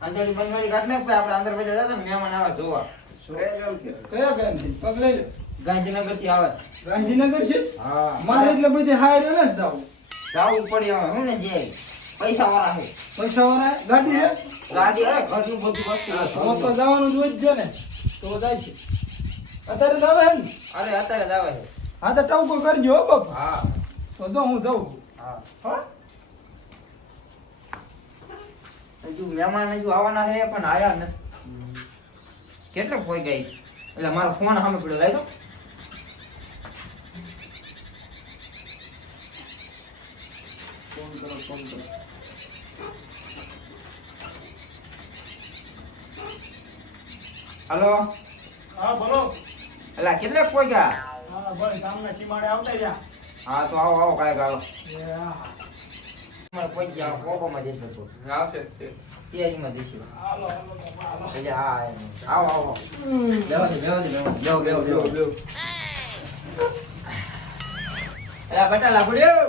અંજારી બંધવાની કાઢ નાખ પછી આપણે અંદર બધા જતા ને મહેમાન આવે જોવા. કયા ગામથી પગ લઈ લે. ગાંધીનગરથી આવે. ગાંધીનગર છે? હા. મારે એટલે બધી હાયર ને જાવું. જાવું પડી આવે હું ને જે? પૈસા વાળા છે. પૈસા વાળા ગાડી હે ગાડી હે ઘરનું બધું વસ્તુ હું તો જવાનું જ હોય જ ને તો જાય છે. અત્યારે જાવે હે ને? અરે અત્યારે જાવે છે. હા તો ટવકો કરજો બાપ હા. તો જો હું જાઉં. હા. હા? હજુ મહેમાન હજુ આવવાના રહે પણ આયા નથી. કેટલાક ખોઈ ગઈ? એટલે મારો ફોન સામે પડ્યો. લાગ્યો ફોન કરો ફોન કરો. હલો? હા બોલો. એટલે કેટલે કોઈ ગયા? હા ભાઈ ગામના સીમાડે આવતા જા હા તો આવો આવો કાંઈક આવો. એ હા તમારે કોઈ ગયા કોકોમાં જઈશ તો. તૈયારીમાં જઈશ હાલો હાલો બાપા, હાલો એટલે હા આવો આવો. બેહો દે બેહો દે બેહો બેહો બેહો બેહો એલા બટા લાગુડ્યો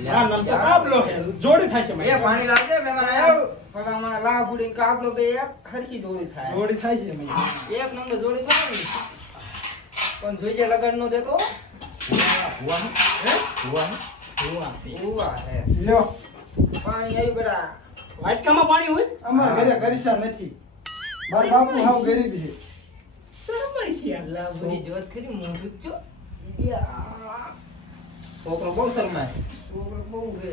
ના ના તો કાબલો છે. જોડી થાય છે પાણી લાવજે મહેમાન આયો પલામાં લા બુડી બે એક હરખી જોડી થાય. જોડી થાય છે એક નંબર જોડી તો પણ જોઈએ લગન નો દેતો. હુવા હે? હુવા જોવા છે. હે લ્યો. પાણી આવ્યું બેટા. વાટકામાં પાણી હોય? અમાર ઘરે ગરીસા નથી. માર બાપુ હાવ ગરીબ છે. લા બુડી જોત ખરી મોઢું છોકરો બહુ શરમાય? છોકરો બહુ હે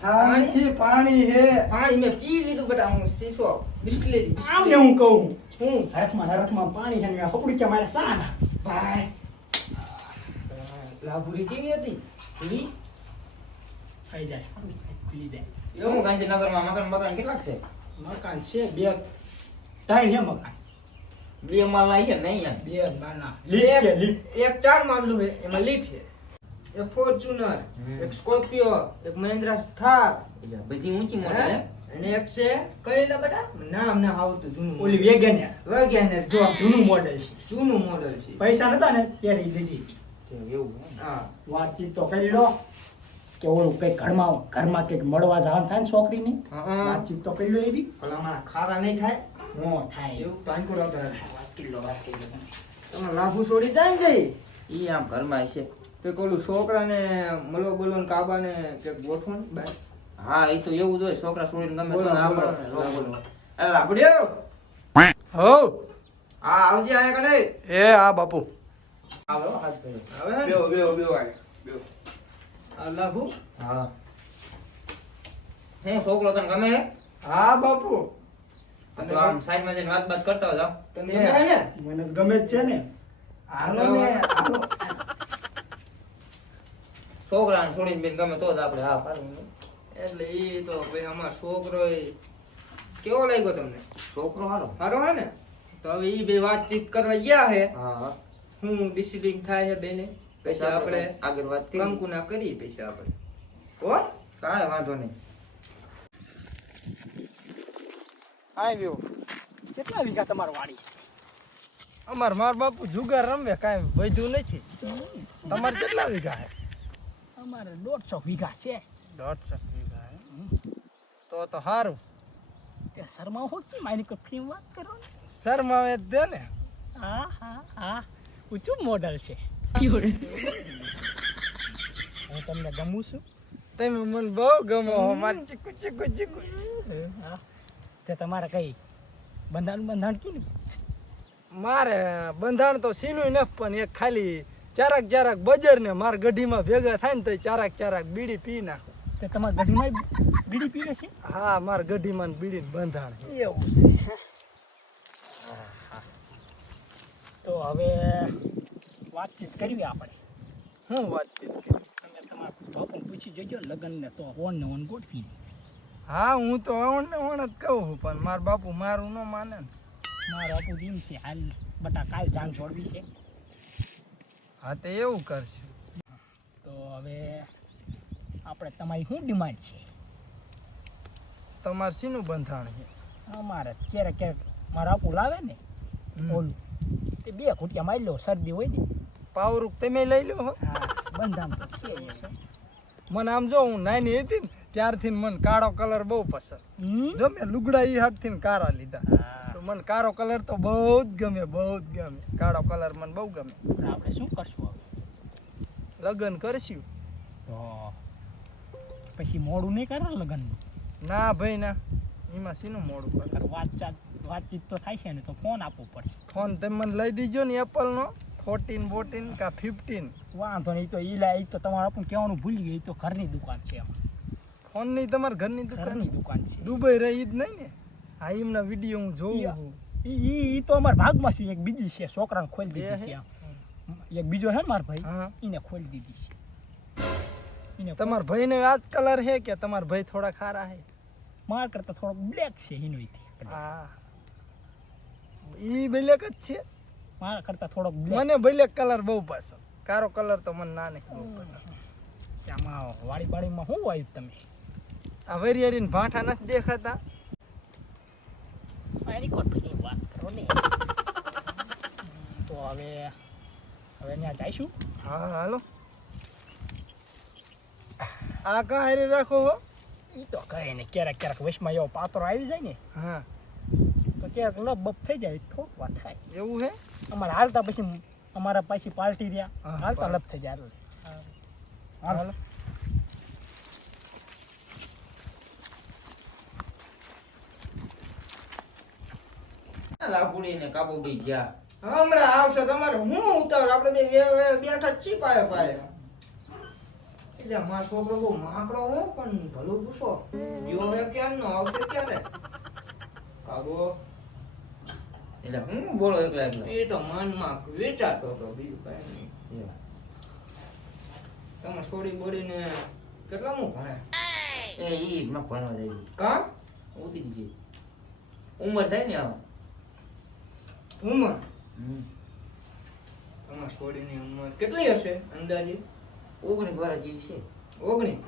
સામેથી પાણી? હે. પાણી મેં પી લીધું બેટા હું શીશો બિસ્લેરી. આમને હું કહું? હું? હરખમાં હરખમાં પાણી છે ને હપડી કે મારે સાના. ભાઈ લાભુડી કેવી હતી? ઈ? ખાઈ જાય. પી જાય એવું ગાંધીનગરમાં મકાન મકાન કેટલાક છે? મકાન છે બે. ત્રણ છે મકાન. બે માલ છે ને અહીંયા? બે માળા લીપ છે લીપ. એક ચાર માળનું છે એમાં લીફ છે. એક ફોર્ચ્યુનર એક સ્કોર્પિયો એક મહિન્દ્રા થાર. એટલે બધી ઊંચી મોટી હે? અને એક છે કઈ લે બેટા? નામ ના આવતું જૂનું ઓલી વેગેનર. વેગેનર જો જૂનું મોડેલ છે. જૂનું મોડલ છે. પૈસા નતા ને ત્યારે લીધી. વાતચીત તો કરી લો. કે ઓલું કઈ ઘરમાં ઘરમાં કંઈક મળવા જવાનું થાય ને છોકરીની? હં. વાતચીત તો કરી લો એવી. ભલા મારા ખારા નહીં થાય? હું થાય. એવું? ટાંકો રાખો વાત કરી લો વાત કરી લો. તમે. લાભુ છોડી જાય ને જઈ ઈ આમ ઘરમાં છે. કે ઓલું છોકરાને મલો બોલો ને કાબાને કે ગોઠવો ને હા એ તો એવું જ હોય. છોકરા છોડીને તમે તો બોલો, ના બોલો. બોલો. બોલો અરે લાભુડિયો હો. હા આવજે આયા કડે એ હા બાપુ. આવો હાથ હવે ને? આ લાભુ? હા. હું છોકરો તને ગમે હા? બાપુ. તો આમ સાઈડમાં જઈને વાત બાત કરતા જાવ. તમે એ. ને? મને ગમે જ છે ને. હાલો ને હાલો. છોકરાને છોડીને બેન ગમે તો જ આપણે હા પાડું. એટલે ઈ તો ભાઈ અમાર છોકરો એ કેવો લાગ્યો તમને? છોકરો હારો સારો હે ને? તો હવે ઈ બે વાતચીત કરવા ગયા હે. હા. હા ડિસિપ્લિન થાય છે બેને પછી આપણે આગળ વાત કરી કંકુના કરી પછી આપણે. હો? કાંઈ વાંધો નહીં. આવ્યો કેટલા વીઘા તમારો વાડી છે? અમાર માર બાપુ જુગાર રમે કાંઈ વધ્યું નથી. તમારે કેટલા વીઘા છે? અમારે દોઢસો વીઘા છે. દોઢસો વીઘા તો તો સારું તે શર્મા હો કે મારી કોઈ ફ્રી વાત કરો જ દે ને. હા હા હા. ઊંચું મોડલ છે. હું તમને ગમું છું. તમે મને બહુ ગમો મારે ચીકુ ચીકુ ચીકુ. હા તે તમારે કઈ બંધાણ બંધાણ કીધું મારે બંધાણ તો સીનું નથી પણ એક ખાલી ચારાક ચારાક બજર ને માર ગઢીમાં ભેગા થાય ને તો ચારાક ચારાક બીડી પી નાખો. તે તમારા ગઢીમાં બીડી પીવે છે હા માર ગઢીમાં બીડી બંધાણ. એવું છે. તો હવે વાતચીત કરવી આપણે. હું વાતચીત કરી? તમે તમારા બાપુને પૂછી જોજો લગ્ન ને તો ઓન ને ઓન ગોઠવી હા હું તો ઓન ને ઓન જ કહું છું પણ મારા બાપુ મારું ન માને ને. મારો બાપુ જેમ છે હાલ બટા કાલ જાન છોડવી છે. હા તો એવું કરશે. તો હવે આપણે તમારી શું ડિમાન્ડ છે? તમારે શીનું બંધાણ છે? અમારે ક્યારેક ક્યારેક મારા બાપુ લાવે ને. ઓલું. તે બે ખૂટિયા મારી લો શરદી હોય ને. પાવરૂક તમે લઈ લો હો. હા તો છે મને આમ જો હું નાની હતી ને ત્યારથી મને કાળો કલર બહુ પસંદ? જો મેં લુગડા ઈ હાથથી કાળા લીધા. તો મને કાળો કલર તો બહુ જ ગમે બહુ જ ગમે. કાળો કલર મને બહુ ગમે. આપણે શું કરશું હવે? લગ્ન કરશું. તો પછી મોડું નહીં કરે લગ્ન ના ભાઈ ના. એમાં શીનું મોડું કરે વાતચાત વાતચીત તો થાય છે ને તો ફોન આપવો પડશે. ફોન તમે મને લઈ દીજો ને એપલનો. ફોર્ટીન ફોર્ટીન કા ફિફ્ટીન વાંધો નહીં તો ઈલા એ તો તમારે આપણને કહેવાનું ભૂલી ગયું તો ઘરની દુકાન છે એમાં. ફોનની તમારા ઘરની ઘરની દુકાન છે. દુબઈ રહી જ નહીં ને? હા એમના વીડિયો હું જોઉં એ છું ઈ તો અમારા ભાગમાં છે એક બીજી છે છોકરાને ખોલી દીધી છે એક બીજો છે ને મારો ભાઈ? એને ખોલી દીધી છે. તમારા ભાઈને આ જ કલર છે કે તમારા ભાઈ થોડા ખારા હે? માર કરતા થોડોક બ્લેક છે એનો હા. ઈ બ્લેક જ છે. મારા કરતા થોડોક મને બ્લેક કલર બહુ પસંદ. કારો કલર તો મને ના નહીં બહુ પસંદ. આમાં વાડી બાડીમાં શું હોય તમે? આ વરિયારીને ભાઠા નથી દેખાતા. એની કોટ ભાઈ વાત કરો ને. તો હવે હવે ત્યાં જઈશું? હા હાલો. આ કા હારી રાખો હો. એ તો કહે ને ક્યારેક ક્યારેક વચમાં એવો પાત્રો આવી જાય ને હા. તો ક્યારેક લપ થઈ જાય ઠોકવા થાય. એવું હે? અમારે હાલતા પછી અમારા પાછી પાર્ટી રહ્યા હાલતા લબ થઈ જાય હાલો. લાકુડી ને કાબુ ભાઈ ગયા? હમણાં આવશે તમારે હું ઉતાવળ આપણે બે- બેઠા જ છીએ પાયા પાયે. એટલે મારો છોકરો બહુ માકડો હોય પણ ભલું પૂછો ગયો હે ક્યારનો આવશે ક્યારે? કાગો એટલે હું બોલો એકલા એકલા? એ તો મનમાં વિચારતો હતો બીજું કઈ નહીં. તમે છોડી બોડીને કેટલા હું ભણે? એ ઈ ન ભણવા જાય કા? ઉતરી ગઈ. ઉંમર થાય ને આમ? ઉંમર. તમારા છોડીની ઉંમર કેટલી હશે અંદાજે? ઓગણીસ વર્ષ જીવ છે. ઓગણી.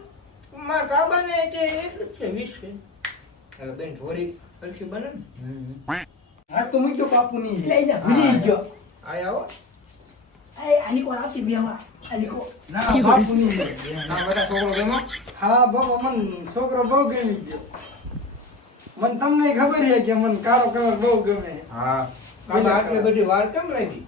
મારા કાબાને તે એટલું જ છે વીસ છે. હવે બેન થોડી હરખી બને ને. હા તો મૂકી દો બાપુ ની ભૂલી ગયો. આય આવો આય આની કોણ આવતી બેવા આની કો ના બાપુ ની ના બેટા છોકરો ગમો હા બાપા મન છોકરો બહુ ગમી ગયો મન તમને ખબર છે કે મન કાળો કલર બહુ ગમે. હા. કાબા આટલી બધી વાર કેમ લાગી?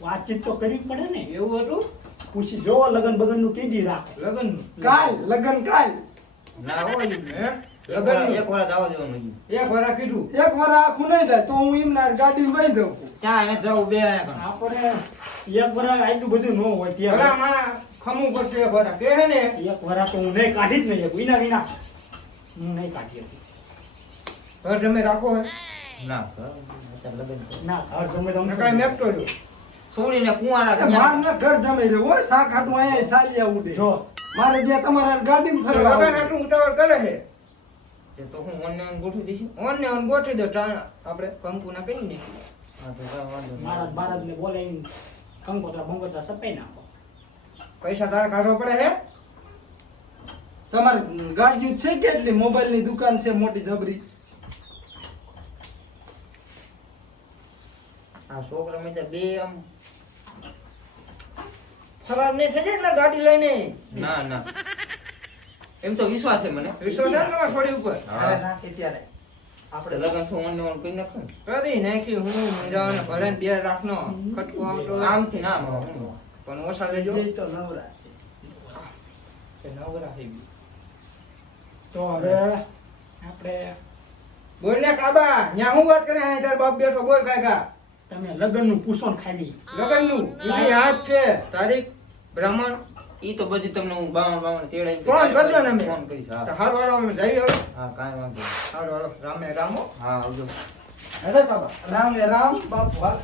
વાતચીત તો કરવી પડે ને. એવું હતું? પૂછી જોવો લગન બગનનું કીધી રાખ. લગન કાલ લગન કાલ. ના હોય હે લગન એક વાર જવા દેવાનું એક વાર કીધું. એક વાર આખું નહીં થાય તો હું એમના ગાડી વહી દઉં. ચા એને જવું બે આપણે એક વરા આટલું બધું ન હોય ત્યાં ખમું પડશે એક વાર. કે હે ને? એક વરા તો હું નહીં કાઢી જ નહીં. વિના વિના. હું નહીં કાઢી. ઘર જમે રાખો હે. ના. ના ઘર જમે તો નકાય મેકતો રહ્યો. છોડીને કુંવારા એ ઘર જમાઈ રહ્યો હોય સા હાટું અહીંયા સાલિયા ઉડે જો. મારે ત્યાં તમારા ગાડીમાં ફરવા આવવું. ઉતાવળ કરે છે. તે તો હું ઓનલાઈન ગોઠવી દઈશ. ઓન ને ઓન ગોઠવી દો ચા આપણે કરી ને હા તો કાંઈ વાંધો નહીં. મહારાજ મહારાજ ને બોલાવીને કંકોત્રા બંકોત્રા સપાઈ નાખો. પૈસા તારે કાઢવા પડે હે તમારે ગાડી છે કેટલી મોબાઈલની દુકાન છે મોટી જબરી. આ છોકરા મેં બે આમ. ખરાબ નહીં થઈ જાય ને ગાડી લઈને ના ના. એમ તો વિશ્વાસ છે મને. વિશ્વાસ છે ને છોડી ઉપર? નાખે ત્યારે. આપણે લગન શું ઓન ને ઓન કરી નાખશું કરી નાખી હું મજાને ભલે બે રાખનો ખટકો આવતો આમ થી ના હું. પણ ઓછા લેજો. એ તો નવરા છે. કે નવરા હે તો હવે આપણે બોલ ને કાબા ન્યા હું વાત કરે? તાર બાપ બેઠો બોલ કાકા. તમે લગ્નનું પૂછો ને ખાલી. લગનનું ઈ યાદ છે? તારીખ? બ્રાહ્મણ? ઈ તો બધી તમને હું બાવન બાવન તેડાઈ ફોન કરજો ને અમે. ફોન કરીશ હા. હાર વાળો અમે જઈ હવે હા કાઈ વાંધો નહીં. હાર વાળો રામે રામો. હા આવજો. હેડે બાબા. રામ એ રામ બાપુ હાલ.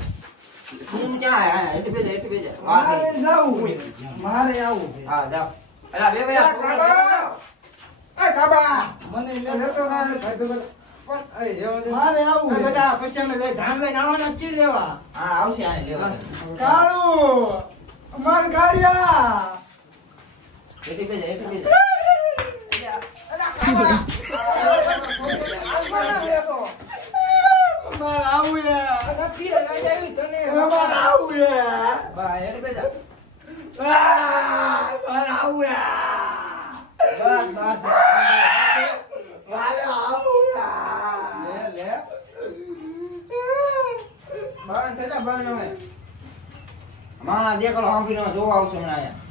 હું ક્યાં આયા? આયા, એટલે બેજા, એટલે બેજા. મારે. જાવું મારે આવું હા, જાઓ. અલા, બે બે, આ કાબા એ કાબા! મને લે લેતો લેતો ના મારે આવું બેટા પછી અમે લઈ ધાન લઈને આવવાના જ લેવા. હા, આવશે આને લેવા. કાળુ માર ગાડિયા એટલે બેજા, એટલે બેજા. મારે આવું છે. મારે આવું છે. બા, એટલે બેજા. આ, મારે આવું છે. બસ, બસ, બસ. બાવન થતા બાવન હવે માણા દેખાડો સાંભળીને જોવા આવશે હમણાં અહીંયા.